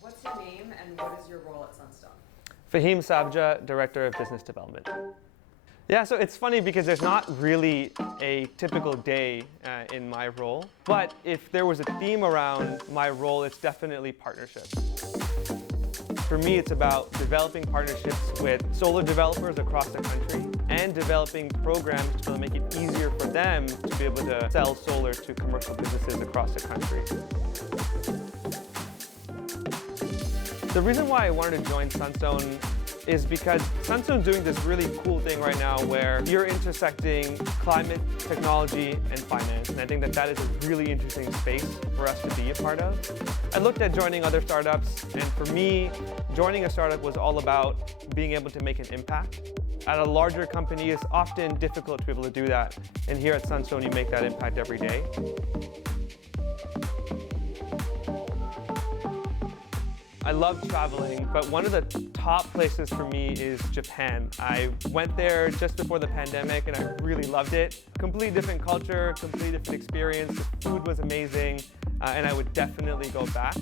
What's your name and what is your role at Sunstone? Faheem Sabja, Director of Business Development. Yeah, so it's funny because there's not really a typical day in my role, but if there was a theme around my role, it's definitely partnerships. For me, it's about developing partnerships with solar developers across the country and developing programs to make it easier for them to be able to sell solar to commercial businesses across the country. The reason why I wanted to join Sunstone is because Sunstone's doing this really cool thing right now where you're intersecting climate, technology, and finance. And I think that is a really interesting space for us to be a part of. I looked at joining other startups, and for me, joining a startup was all about being able to make an impact. At a larger company, it's often difficult to be able to do that. And here at Sunstone, you make that impact every day. I love traveling, but one of the top places for me is Japan. I went there just before the pandemic and I really loved it. Completely different culture, completely different experience. The food was amazing, and I would definitely go back.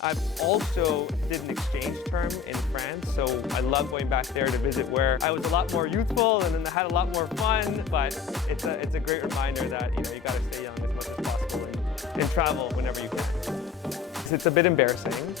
I've also did an exchange term in France, so I love going back there to visit where I was a lot more youthful and then I had a lot more fun, but it's a great reminder that you gotta stay young as much as possible and travel whenever you can. It's a bit embarrassing,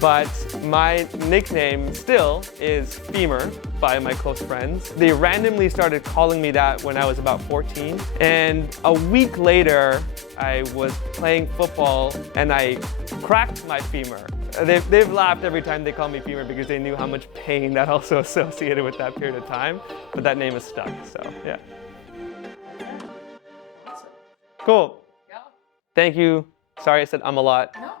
but my nickname still is Femur by my close friends. They randomly started calling me that when I was about 14, and a week later I was playing football and I cracked my femur. They've laughed every time they call me Femur because they knew how much pain that also associated with that period of time, but that name is stuck, so yeah. Cool. Yeah. Thank you. Sorry I said a lot. No.